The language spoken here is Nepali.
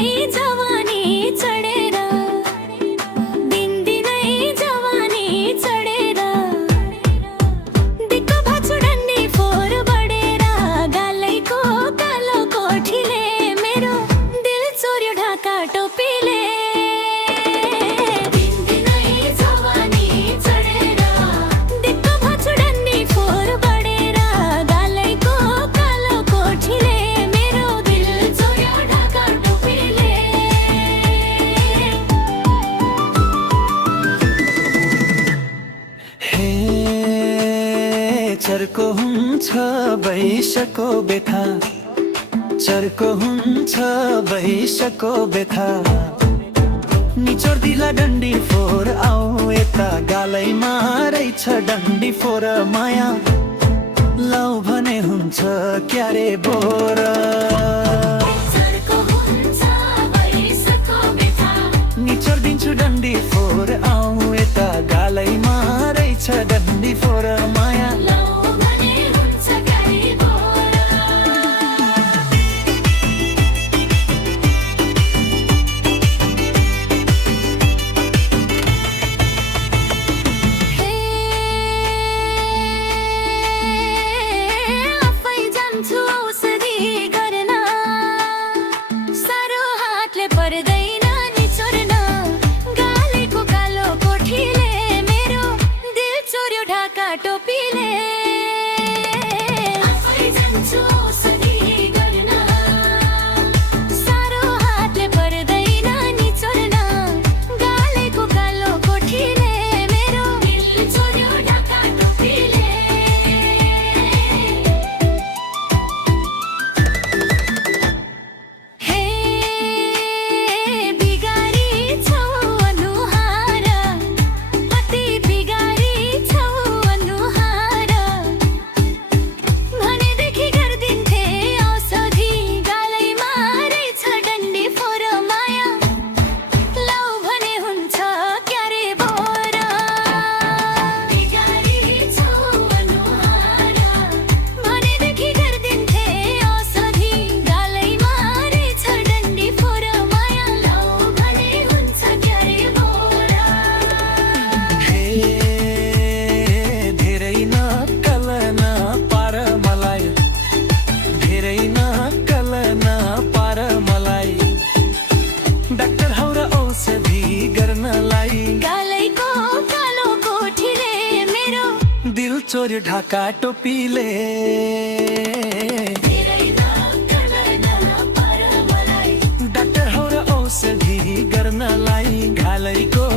जवानी चढेर दिनदिनै जवानी चढेर दिक्क भाछु डन्डी फोहोर बढेर गालैको कालो कोठीले मेरो दिल चोर्यो ढाका टोपीले चर्को हुन्छ वैशको बेथा चर्को हुन्छ वैशको बेथा निचोड दिला डन्डी फोर आऊ यता गालैमा रहेछ डन्डी फोर माया लाउ भने हुन्छ क्यारे बोर निचोड दिन्छु डन्डी फोर आऊ यता गालैमा रहेछ डन्डी फोर माया पर्दैन निचोर्न गालेको कालो कोठीले मेरो दिल चोर्यो ढाका टोपीले आफै जान्छु औषधि गर्न सारो हातले पर्दैन निचोर्न गालेको कालो कोठीले मेरो दिल चोर्यो ढाका टोपीले दिल चोर्यो ढाका टोपीले डाक्टर हो र औषधि गर्नलाई घालैको